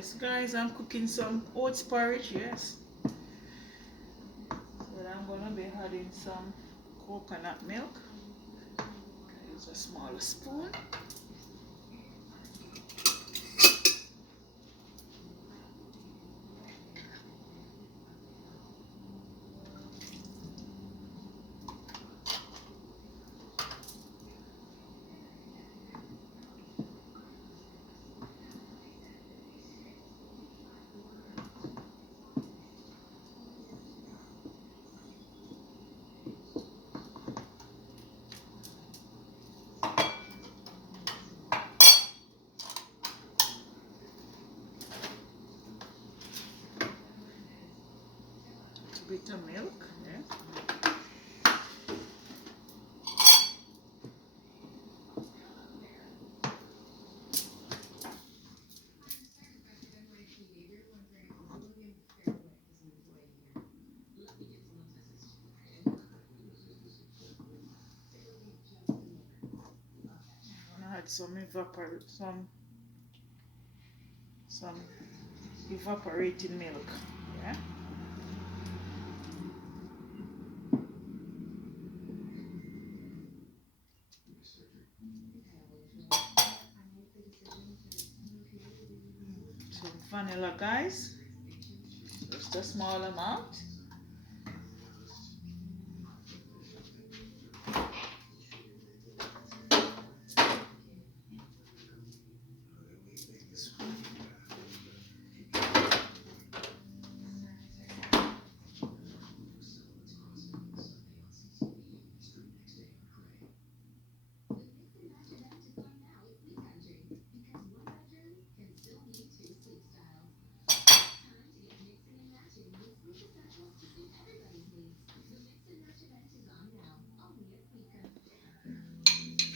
Yes, guys, I'm cooking some oats porridge, yes. But I'm gonna be adding some coconut milk. Use a small spoon. A bit of milk, yeah. I'm gonna add some evaporated milk, yeah. Some vanilla, guys, just a small amount.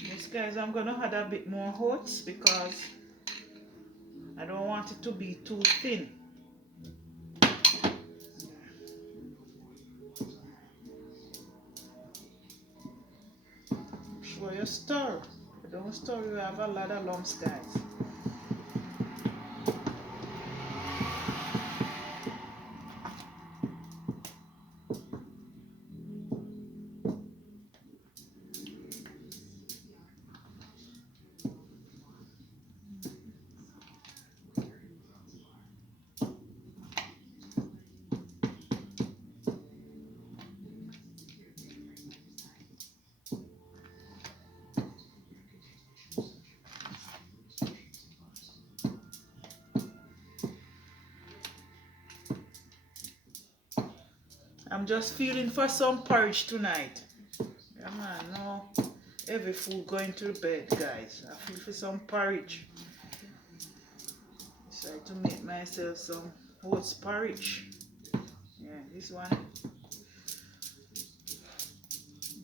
Yes, guys, I'm gonna add a bit more oats because I don't want it to be too thin. Sure you stir. If you don't stir, you have a lot of lumps, guys. I'm just feeling for some porridge tonight. Yeah, man, no heavy food going to bed, guys. I feel for some porridge. Decided to make myself some oats porridge. Yeah, this one.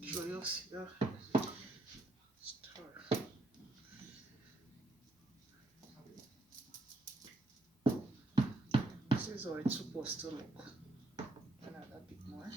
Show you, stir. This is how it's supposed to look. Add a bit more.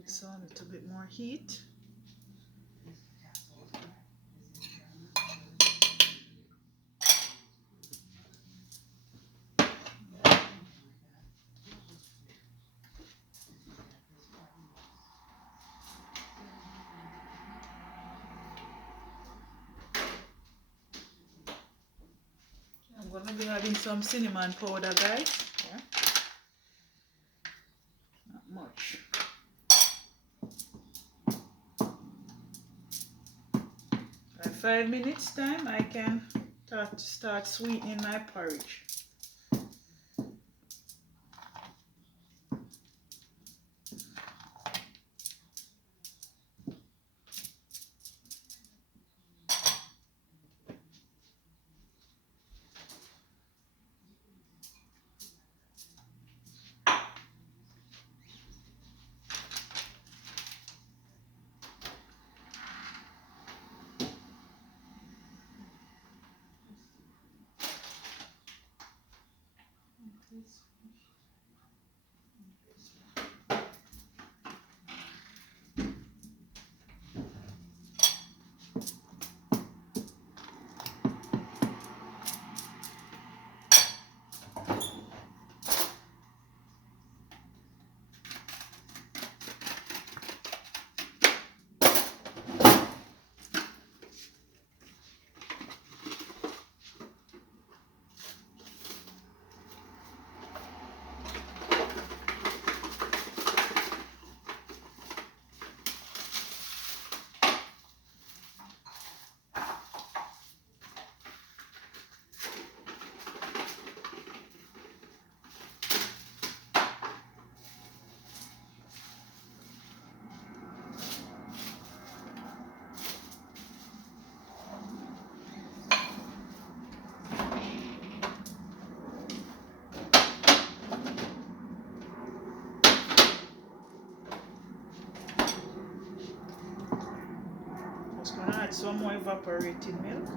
It's on a little bit more heat. I'm gonna be adding some cinnamon powder, guys. Yeah. Not much. In 5 minutes time, I can start sweetening my porridge. Just gonna add some more evaporated milk.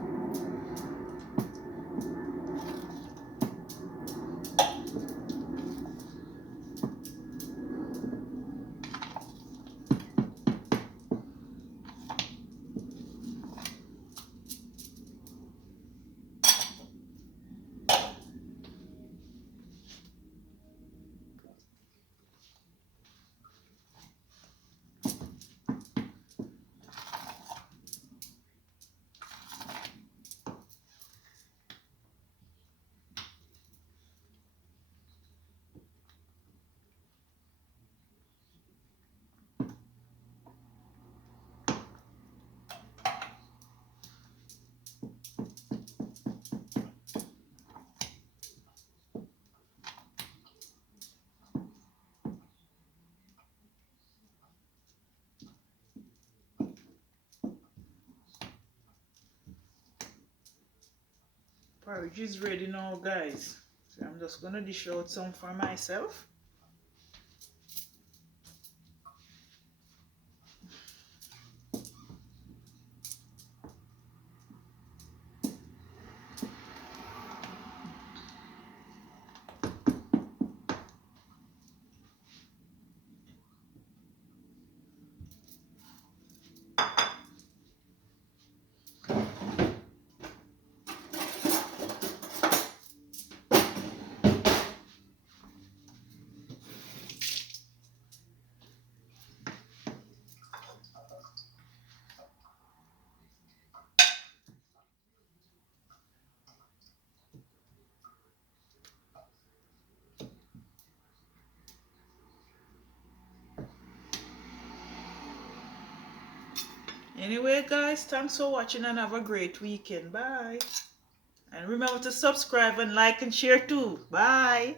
Porridge is ready now, guys. So I'm just gonna dish out some for myself. Anyway, guys, thanks for watching and have a great weekend. Bye. And remember to subscribe and like and share too. Bye.